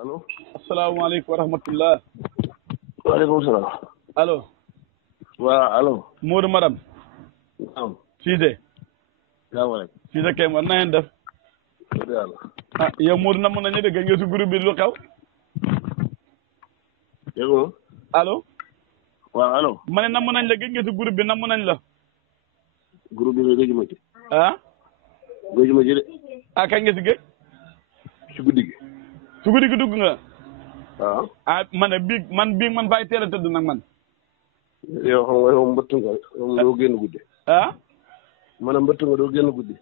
allo. asalaamaaleykum wa rahmatullah. waaleykum salaam. allo. waaw allo. Modou Maram. naam. Cissé. salaamaaleykum. Cissé Kay ma na ngeen def. dëgg yàlla. ah yow Modou namm nañu dégg nga si groupe bi lu xew. dégg nga. allo. waaw allo. ma ne namm nañ la gëj nga si groupe bi namm nañ la. groupe bi de gëjuma ci. ah. gëjuma ci de. ah kañ nga si gëj. ci guddi gi. su guddi gi dugg nga. waaw. ah ma ne bii man fay teel a tëdd nag man. yow xam nga yow mbëtt nga yow doo génn guddi. ah. ma ne mbëtt nga doo génn guddi.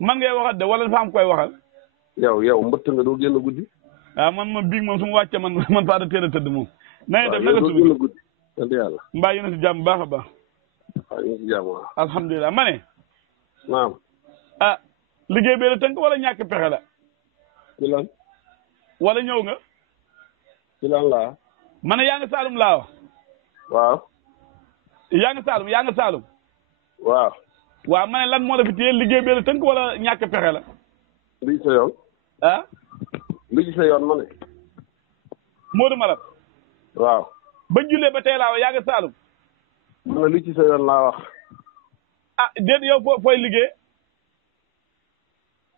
man ngay waxal de wala dafa am koy waxal. yow mbëtt nga doo génn guddi. ah man bii moom su ma wàccee man faa da teel a tëdd moom. na ngeen def waaw naka yow doo suba génn guddi. sant yàlla. mbaa yéen a si jàmm baax a baax. waaw ñu ngi si jàmm waaw. alhamdulilah ma ne. naam. ah liggéey bee la tënk wala ñàkk pexe la. ci lan. wala ñëw nga. ci lan laa. ma ne yaa ngi Saalum laa wax. waaw. yaa ngi Saalum. waaw. waaw ma ne lan moo la fi téye liggéey bee la tënk wala ñàkk pexe la. li ci sa yoon. ah. li ci sa yoon ma ne. Modou Maram. waaw. ba jullee ba tey laa wax yaa ngi Saalum. ma ne li ci sa yoon laa wax. ah déet yow fooy liggéey.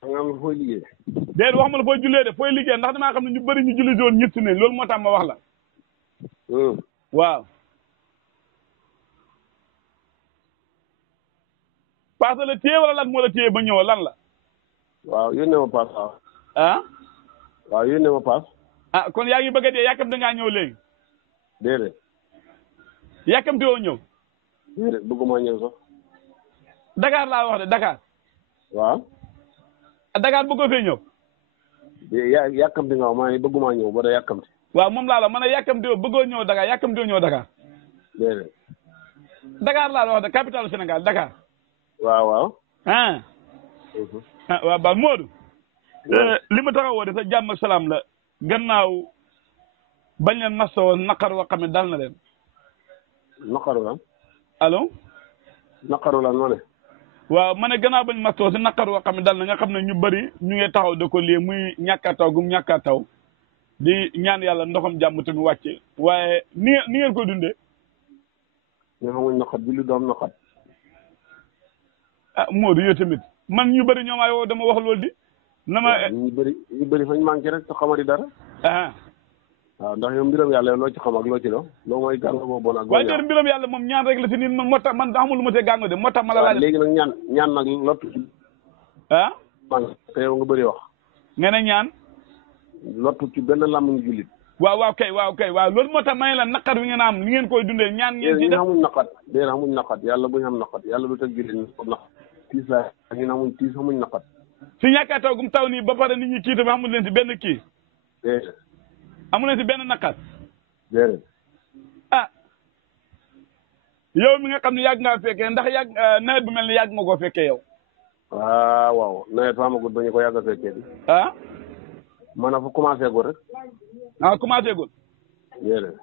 da nga am fooy liggéey. déet wax ma la fooy jullee de fooy liggéey ndax damaa xam ne ñu bëri ñu julli woon ñett ne loolu moo tax ma wax la. waaw. paase la téye wala lan moo la téye ba ñëw lan la. waaw yónnee ma paas waaw. ah. waaw yónnee ma paas. ah kon yaa ngi bëgg a dee yàkkamte ngaa ñëw léegi. déedéet. yàkkamte woo ñëw. déedéet bëgguma ñëw sax. Dakar laa wax de Dakar. waaw. Dakar bëggoo fee ñëw. yàkkamti nga wax maa ngi bëgguma ñëw ba da yàkkamti. waaw moom laa la man a yàkkamte woo bëggoo ñëw Dakar yàkkamte woo ñëw Dakar. déedéet. Dakar laa la wax de capitale Sénégal Dakar. waaw waaw. ah. waaw ba Modou. li ma taxawoo de sa jàmm ak salaam la gannaaw bañ leen masoo naqar woo xam ne dal na leen. naqaru lan. allo. naqaru lan ma ne. waaw ma ne gannaaw bañ masoo si naqar woo xam ne dal na nga xam ne ñu bëri ñu ngi taxaw de ko lii muy ñàkk a taw gum ñàkk a taw di ñaan yàlla ndoxam jàmm tamit wàcce waaye ni ngeen koy dundee. ñu xamuñ naqat bi lu doom naqat. ah Modou yow tamit man ñu bëri ñoom ay woo dama wax loolu di. na ma ñu bëri fañ manqué rek te xamadi dara. ah. waaw ndax yow mbiram yàlla loo ci xam ak loo ci loo mooy gàng boo bon ak. waaye jërë mbiram yàlla moom ñaan rek la si nit man moo tax man xamul lu ma see gàngo de moo tax ma la laaj. léegi nag ñaan nag lottu. ah. te yow nga bëri wax. nga ne ñaan. lottu ci benn làmmiñ jullit. waaw kay loolu moo tax ma ne la naqar wi ngeen am ni ngeen koy dundee ñaan ngeen ci def. xamuñ naqat déedéet xamuñ naqat yàlla buñ xam naqat yàlla du teg jullit ñi ko naqat tiis la ñu xamuñ tiis xamuñ naqat. si ñàkk a taw gum taw nii ba pare nit ñi kii tamit xamul leen si benn kii. déedéet. amu leen si benn naqar. déedéet. ah. yow mi nga xam ne yàgg ngaa fekkee ndax nawet bu mel ni yàgg nga koo fekkee yow. waaw nawet fa amagut ba ñu ko yàgg a fekkee bi. ah. maanaam fu commencé gul rek. ah commencé gul. déedéet.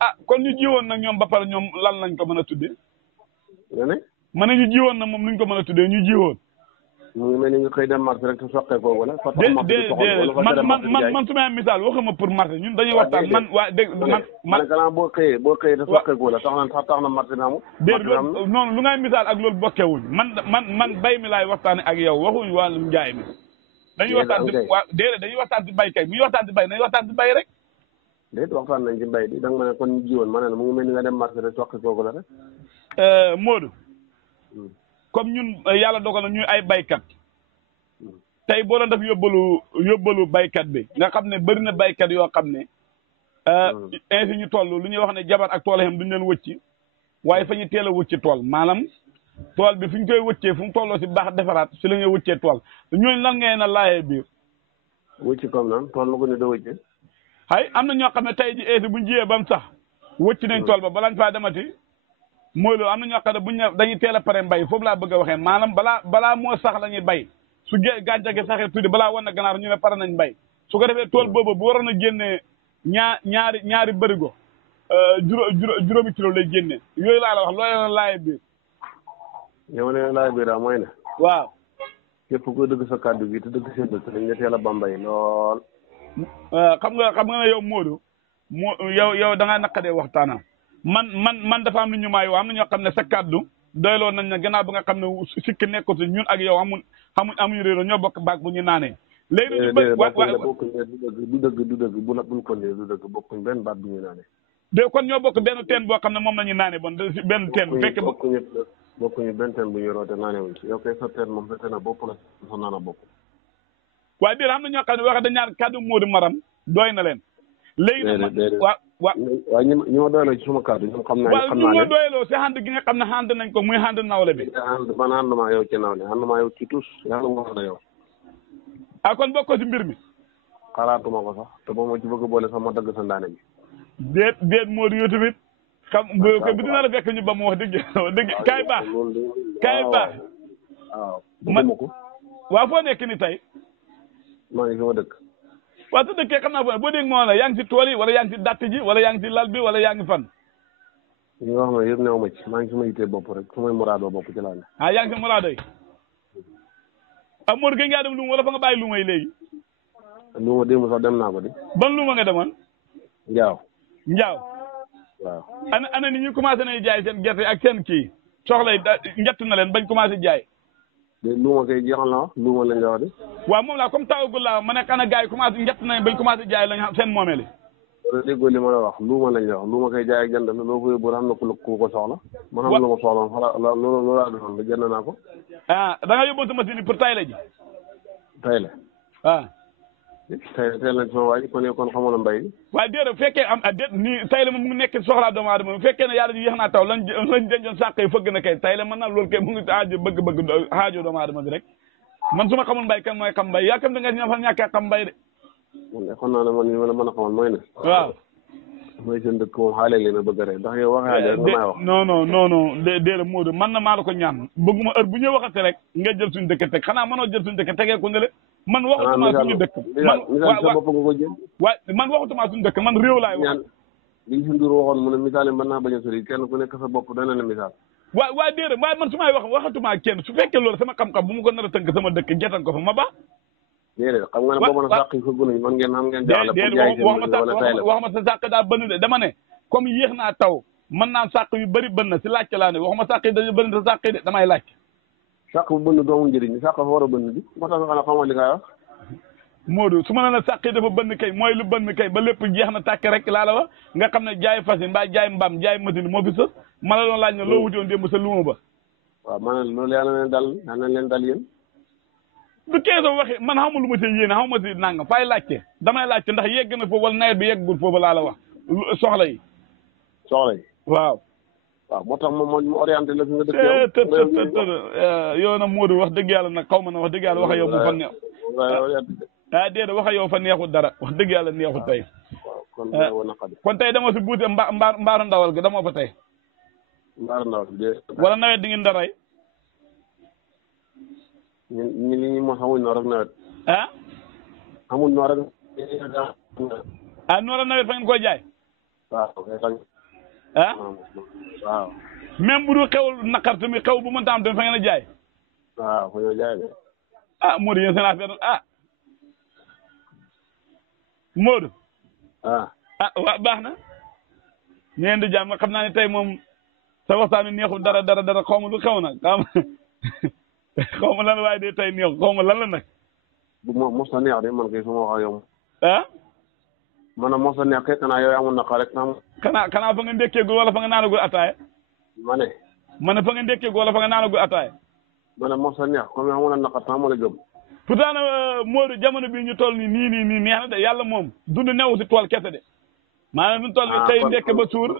ah kon ñu jiwoon nag ñoom ba pare ñoom lan lañ ko mën a tuddee. nga ne. ma ne ñu jiwoon nag moom nuñ ko mën a tuddee ñu jiwoon. mu ngi mel ni nga xëy dem marché rek te soqee ko wala. déedéet man su ma misaal waxuma pour marché ñun dañuy waxtaan man waa dégg man gannaaw boo xëyee te soqee ko la tax na marché bi amul. déedéet loolu noonu lu ngay misaal ak loolu bokkewuñ man bay mi laay waxtaane ak yow waxuñ wàllum njaay mi. dañuy waxtaan si waaw déedéet dañuy waxtaan si bay kay bu ñuy waxtaan si bay nañuy waxtaan si bay rek. déet waxtaan nañ ci mbay bi da nga ma ne kon ñu jiwoon ma ne la mu ngi mel ni nga dem marché rek soqee ko la rek. Modou. comme ñun yàlla dogal na ñuy ay baykat tey boo doon def yóbbalu baykat bi nga xam ne bëri na baykat yoo xam ne ainsi ñu toll lu ñuy wax ne jabar ak tool xam duñu leen wëcci waaye fa ñu teel a wëcci tool maanaam tool bi fi ñu koy wëccee fu mu tolloo si baax defaraat si la ñuy wëccee tool ñooñu lan ngay na laajee biir wëcci comme nan tool ma ko ne da wëcce hay am na ñoo xam ne tey ji ainsi buñ jiyee ba mu sax wëcc nañ tool ba balaañ faa demati mooy loolu am na ñoo xam ne buñ ne dañuy teel a pare mbay foofu laa bëgg a waxee maanaam balaa moo sax la ñuy bay su gàncax gi saxee tuuti balaa wan na ganaar ñu ne pare nañ mbay su ko defee tool boobu bu waroon a génnee ñaari bërigo juróomi kilo lay génnee yooyu laa la wax looy laay biir yow ne laay biir daa mooy ne waaw képp ko dëgg sa kàddu gi te dëgg seen dëkk dañ ne teel a bambay lool xam nga ne yow Modou yow da ngaa naqadee waxtaana man dafa am lu ñu maay wax am na ñoo xam ne sa kàddu doyloo nañ ne gannaaw ba nga xam ne sikki nekkatu ñun ak yow amuñu réeroo ñoo bokk baag bu ñu naanee. léegi nag du dëgg bul ko nee du dëgg bokkuñ benn baat bu ñu naanee. de kon ñoo bokk benn teen boo xam ne moom la ñu naanee bon benn teen bu fekkee bokkuñu benn teen bu ñu roote naanee wuñ ci yow kay sa teen moom sa teen a bopp la sa naan a bopp. waaye déedéet am na ñoo xam ne wax dañ ñaan kàddu Modou Maram doy na leen. léegi nag waaw ñi ma doyloo ci suma kàddu ñoom xam naa waaw ñu ma doyloo si ànd gi nga xam ne ànd nañ ko muy ànd nawle bi. man ànduma yow ci nawle ànduma yow ci tus yàlla wax na yow. ah kon bokkoo si mbir mi. xalaatuma ko sax te moom moo ci bëgg a boole sax ma dëgg sa ndaane bi. déet Modou yow tamit xam bu dina la fekk ñu ba mu wax dëgg kaay baax. kaay baax. waaw man waaw foo nekk ni tey. maa ngi fi ma dëkk. waaw su dëkkee xam naa foo boo dégg moo la yaa ngi si tool yi wala yaa ngi si datt ji wala yaa ngi si lal bi wala yaa ngi fan. li nga wax ma yëpp neew ma ci maa ngi suma yitee bopp rek su may muraadoo bopp ci laa ne. ah yaa ngi si muraadoo yi. ah Modou gën ngaa dem luuma wala fa nga bàyyi luuma yi léegi. luuma démb sax dem naa ko di. ban luuma nga demoon. Njaaw. waaw. ana ni ñu commencé nañu jaay seen gerte ak seen kii soxla yi njett na leen bañ commencé jaay. de luuma kay jeexal na wax luuma lañ la wax de. waaw moom laa comme tawagul laa ma nekk ana gars yi commencé njett nañ bañ commencé jaay lañ seen moomeel yi. déggoo li ma la wax luuma lañ la wax luuma kay jaay ak jënd la loo ko yóbbu xam na ku ko soxla. man xam lu ma soxla loolu laa defoon ba jënd naa ko. ah da nga yóbboon sa machine yi pour tayle ji. tayle. ah. tey lañ sama waay kon xamoon na mbay. waaye déedéet bu fekkee déet nii tayle moom mu ngi nekk soxlaa doomu aadama bu fekkee ne yàlla ji yéex naa taw lañ dencoon sàq yi fëgg na kay tayle mën naa loolu kay mu ngi aajo bëgg aajo doomu aadama bi rek man su ma xamul mbay kan mooy xam mbay yaa kam da nga ña fa ñàkkee xam mbay de. man de xam naa ne man li ma la mën a xamal mooy ne. waaw. mooy seen dëkk moom xaale leen a bëgg rek ndax yow waxee rek nga may wax. non déedéet Modou man na maa la ko ñaan bëgguma heure bu ñuy waxate rek nga jël suñu dëkk teg xanaa mënoo jël suñu dëkk tegee ko ne le man waxatuma suñu dëkk man waxatuma suñu dëkk man réew laay wax li si ndur waxoon mu ne misaal mën naa bañ a sori kenn ku nekk sa bopp dana la misaal waaye déedéet waaye man su may waxatuma kenn su fekkee loolu sama xam-xam bu mu ko nar a tënk sama dëkk getan ko fa ma baax déedéet xam nga ne boo mën a sàq yi fa gunuñ man ngeen xam ngeen jaxle pour jaay seen wax ma sa sàq daa bënn de dama ne comme yéex naa taw mën naa sàq yu bëri bën na si laajte laa ne waxuma sàq yi dañu bëri sa sàq yi de damay laaj sàq bu bënn doomu njëriñ sàq fa war a bënn bi moo tax nga xamoo li ngay wax Modou su ma nee la sàq yi dafa bënn kay mooy lu bënn kay ba lépp jeex na tàkk rek laa la wax nga xam ne jaay fas yi mbaa jaay mbaam jaay machine moo fi sës ma la doon laaj ne loo wuti woon démb sa luuma ba waaw ma ne loolu yàlla na leen dal yéen du keesoo waxee man xamul lu ma si yéene xaw ma si nangam fay laajte damay laajte ndax yegg na foofu wala nawet bi yeggul foofu laa la wax soxla yi waaw moo tax mu orienté la fi nga dëkk yow nag Modou wax dëgg yàlla nag xaw ma na wax dëgg yàlla waxa yow mu fa neex déedéet waxa yow fa neexul dara wax dëgg yàlla neexul tey kon tey dama si buute mbaaru ndawal gi dama fa tey mbaaru ndawal bi wala nawet di ngeen da rey ñi ñi moo xamuñ noor ak nawet xamuñ noor ak noor ak nawet fa ngeen koy jaay waaw même bu dul xewul naqar tamit xew bu mënta am tamit fa ngeen a jaay waaw fa ñoo jaay de Modou yéen seen affaire Modou waaw baax na ñeen di jàmm xam naa ne tey moom sa waxtaan wi neexul dara xaw ma lu xew nag xaw ma lan waaye de tey neexul xaw ma lan la nag bu mos a neex de man kay su ma wax ak yow man a mos a neex kay xanaa yow amul naqar rek xanaa fa nga ndékkeegul wala fa nga naanagul ataaya ma ne fa nga ndékkeegul wala fa nga naanagul ataaya ma ne mos a neex comme yow amul naqar sax ma la gëm pourtant Modou jamono bii ñu toll nii neex na de yàlla moom dund new si tool kese de maanaam ñu toll nii tey ndékke ba suur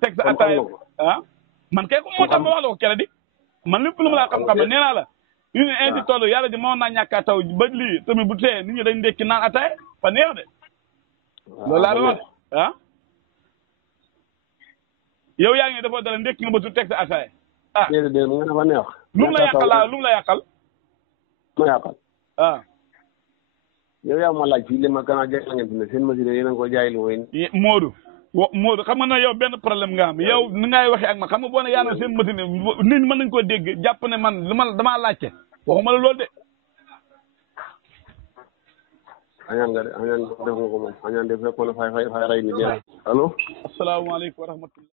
teg sa ataaya man kay ko moo tax ma wax la ko kere di man lépp lu ma laa xam-xam nee naa la une inti toll yàlla ji moom naa ñàkkaa taw ba lii tamit bu tee nit ñi dañ ndékki naan ataaya fa neex de loolu laa doon wax yow yaa ngi dafa dara ndékki nga ba suur teg sa ataaya déedéet mu nga dafa neex lu mu la yàqal lu mu la yàqal ma yàqal yow yaa ma laaj fii li ma gën a jaay la ngeen fi ne seen machine yéen a ngi ko jaay lu wéy Modou xam nga ne yow benn problème nga am yow ni ngay waxee ak ma xam nga boo ne yaa seen machine nit mën nañ koo dégg jàpp ne man damaa laajte waxuma la loolu de añaan nga de añaan def nga ko moom añaan de fekkoon ne fay rey nit allo asalaamaaleykum wa rahmatulah.